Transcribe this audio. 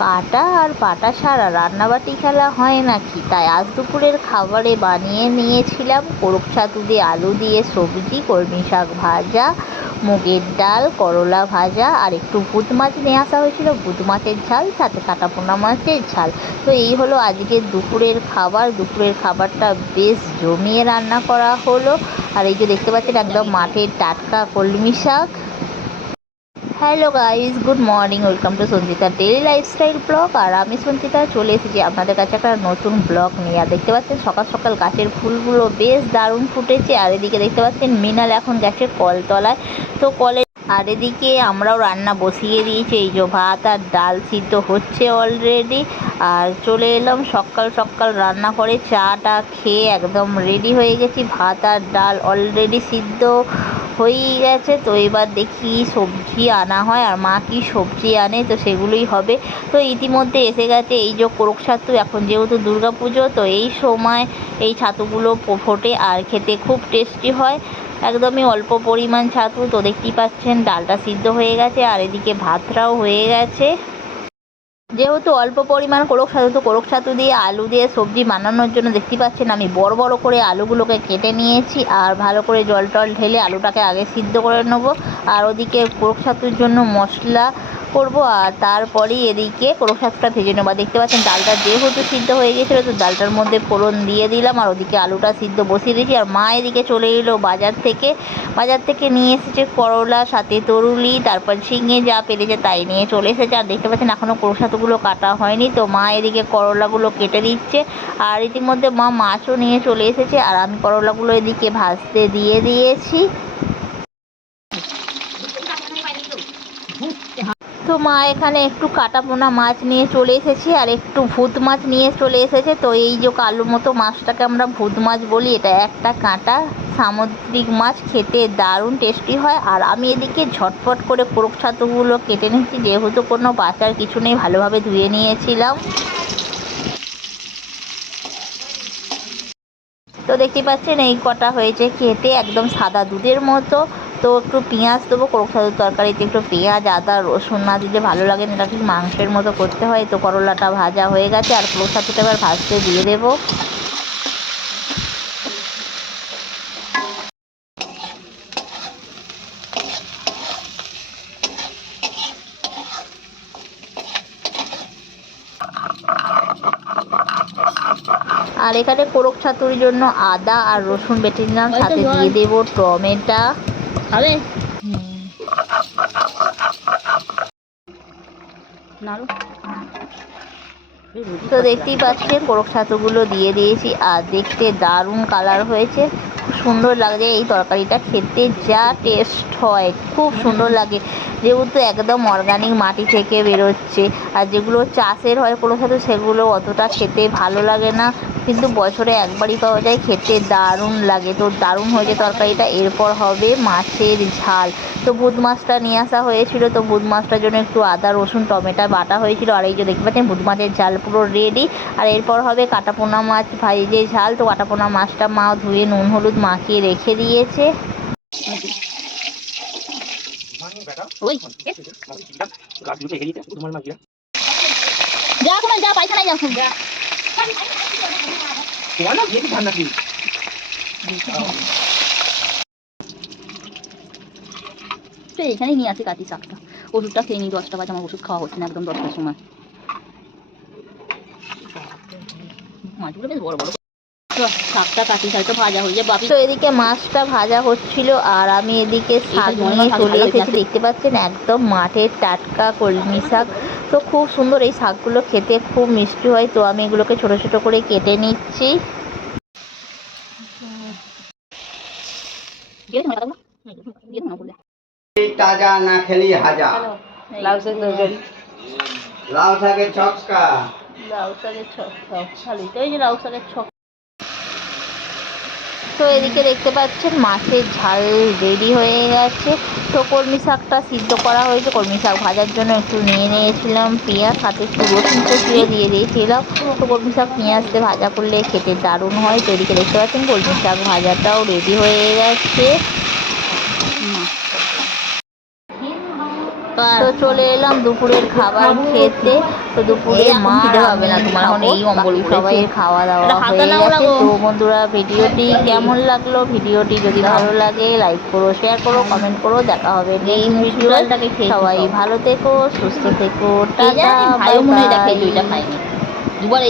কাটা আর পাটা ছাড়া রান্নাবাটি খেলা হয় নাকি? তাই আজ দুপুরের খাবারে বানিয়ে নিয়েছিলাম কোরক ছাতু দিয়ে আলু দিয়ে সবজি, কলমি শাক ভাজা, মুগের ডাল, করলা ভাজা আর একটু ভূত মাছ নিয়ে আসা হয়েছিল। ভূত মাছের ঝাল, সাথে কাটা পোনা মাছের ঝাল। তো এই হলো আজকের দুপুরের খাবার। দুপুরের খাবারটা বেশ জমিয়ে রান্না করা হলো। আর এই যে দেখতে পাচ্ছেন, একদম মাঠের টাটকা কলমি শাক। Hello guys good morning welcome to Sanchita daily lifestyle blog আর আমি সঞ্চিতা চলে এসেছি আপনাদের কাছে একটা নতুন ব্লগ নিয়ে। আর দেখতে পাচ্ছেন, সকাল সকাল গাছের ফুলগুলো বেশ দারুণ ফুটেছে। আর এদিকে দেখতে পাচ্ছেন মিনাল এখন গেছে কলতলায়। তো কলে আর এদিকে আমরাও রান্না বসিয়ে দিয়েছি। এই যে ভাত আর ডাল সিদ্ধ হচ্ছে অলরেডি আর চলে এলাম সকাল সকাল রান্না করে চাটা খেয়ে একদম রেডি হয়ে গেছি। ভাত আর ডাল অলরেডি সিদ্ধ। হয়েই গেছে। তো এবার দেখি সবজি আনা হয় আর মা কি সবজি আনে, তো সেগুলোই হবে। তো ইতিমধ্যে এসে গেছে এই যে কোরক ছাতু এখন যেহেতু দুর্গা পুজো, তো এই সময় এই ছাতুগুলো ফোটে আর খেতে খুব টেস্টি হয়। একদমই অল্প পরিমাণ ছাতু, তো দেখতেই পাচ্ছেন ডালটা সিদ্ধ হয়ে গেছে আর এদিকে ভাতটাও হয়ে গেছে। যেহেতু অল্প পরিমাণ কোরক ছাতু তো কোরক দিয়ে, আলু দিয়ে সবজি বানানোর জন্য দেখতে পাচ্ছেন আমি বড় বড় করে আলুগুলোকে কেটে নিয়েছি আর ভালো করে জল টল ঢেলে আলুটাকে আগে সিদ্ধ করে নেব। আর ওদিকে কোরক ছাতুর জন্য মশলা করব, আর তারপরেই এদিকে কোরক ছাতুটা ভেজে নেব। দেখতে পাচ্ছেন, ডালটা যেহেতু সিদ্ধ হয়ে গেছিল, তো ডালটার মধ্যে ফোড়ন দিয়ে দিলাম, আর ওদিকে আলুটা সিদ্ধ বসিয়ে দিয়েছি। আর মা এদিকে চলে এলো বাজার থেকে। বাজার থেকে নিয়ে এসেছে করলা, সাথে তরুলি, তারপর ঝিঙে যা পেরেছে তাই নিয়ে চলে এসেছে। আর দেখতে পাচ্ছেন এখনও কোরক ছাতুগুলো কাটা হয়নি, তো মা এদিকে করলাগুলো কেটে দিচ্ছে। আর ইতিমধ্যে মা মাছও নিয়ে চলে এসেছে, আর আমি করলাগুলো এদিকে ভাজতে দিয়ে দিয়েছি। তো মা, এখানে একটু কাটা পোনা মাছ নিয়ে চলে এসেছে আর একটু ভূত মাছ নিয়ে চলে এসেছে। তো এই যে কালো মতো মাছটাকে আমরা ভূত মাছ বলি, এটা একটা কাঁটা সামুদ্রিক মাছ, খেতে দারুণ টেস্টি হয়। আর আমি এদিকে ঝটপট করে কোরক ছাতুগুলো কেটে নিচ্ছি, যেহেতু কোনো বাঁচার কিছু নেই, ভালোভাবে ধুয়ে নিয়েছিলাম। তো দেখতে পাচ্ছেন, এই কটা হয়েছে খেতে, একদম সাদা দুধের মতো। তো একটু পেঁয়াজ দেবো কোরক ছাতুর তরকারিতে একটু পেঁয়াজ আদা রসুন না দিলে ভালো লাগে না এটা ঠিক মাংসের মতো করতে হয় তো করলাটা ভাজা হয়ে গেছে আর কোরক ছাতুটা এবার ভাজতে দিয়ে দেবো আর এখানে কোরক ছাতুর জন্য আদা আর রসুন বেটে নিলাম সাথে। দিয়ে দেবো টমেটো খাবে তো দেখতেই পাচ্ছেন কোরক ছাতুগুলো দিয়ে দিয়েছি আর দেখতে দারুণ কালার হয়েছে। খুব সুন্দর লাগছে এই তরকারিটা খেতে যা টেস্ট হয় খুব সুন্দর লাগে। যেহেতু একদম অর্গানিক মাটি থেকে বেরোচ্ছে, আর যেগুলো চাষের হয় কোনো ছাতু সেগুলো অতটা খেতে ভালো লাগে না। কিন্তু বছরে একবারই পাওয়া যায়, খেতে দারুণ লাগে। তো দারুণ হয়েছে তরকারিটা, এরপর হবে মাছের ঝাল। তো ভূত মাছটা নিয়ে আসা হয়েছিল, তো ভূত মাছটার জন্য একটু আদা, রসুন, টমেটো বাটা হয়েছিল। আর এই যে দেখতে পাচ্ছেন ভূত মাছের ঝাল পুরো রেডি আর এরপর হবে কাটাপোনা মাছ, ভাজে ঝাল। তো কাটাপোনা মাছটা মা ধুয়ে নুন, হলুদ মাখিয়ে রেখে দিয়েছে। ওই গাছগুলো রেখে তোমার মাগিরা। যা তোমার যা পয়সা নাই যা। যা। তোমার না বিয়ে ধান নাকি? তো এখানেই নিয়ে আসি কাটি শাকটা। ওষুধটা খেয়ে নিই দশটা বাজে আমার ওষুধ খাওয়া হচ্ছে না একদম দশটার সময়। মাছগুলো বেশ বড় বড় শাকটা কাটি শাকটা ভাজা হয়ে যায় বাপি তো এদিকে মাছটা ভাজা হচ্ছিল আর আমি এদিকে শাক নিয়ে চলে এসেছি। দেখতে পাচ্ছেন একদম মাঠের টাটকা কলমি শাক। তো খুব সুন্দর এই শাকগুলো খেতে খুব মিষ্টি হয়। তো আমি এগুলোকে ছোট ছোট করে কেটে নিচ্ছি। তাজা না খেলি হাজা। লাউ শাক লাউ শাকের ছক্কা। লাউ শাকের ছক ভালোই। তো এই যে লাউ শাকের ছক তো এদিকে দেখতে পাচ্ছেন, মাছের ঝাল রেডি হয়ে গেছে। তো কলমি শাকটা সিদ্ধ করা হয়েছে। কলমি শাক ভাজার জন্য একটু নিয়ে নিয়েছিলাম পেঁয়াজ হাতে একটু রসুন কুচিয়ে দিয়ে দিয়েছিলাম। তো কলমি শাক পেঁয়াজ দিয়ে ভাজা করলে খেতে দারুণ হয়। তো এদিকে দেখতে পাচ্ছেন, কলমি শাক ভাজাটাও রেডি হয়ে গেছে। তো চলে এলাম দুপুরের খাবার খেতে। তো দুপুরে মা পাবে না, তোমার পড়েছে। সবাই খাওয়া দাওয়া হয়ে গেছে। তো বন্ধুরা ভিডিওটি কেমন লাগল? ভিডিওটি যদি ভালো লাগে লাইক করো শেয়ার করো কমেন্ট করো দেখা হবে সবাই ভালো থেকো সুস্থ থেকো টাটা হয় বাই বাই দুবার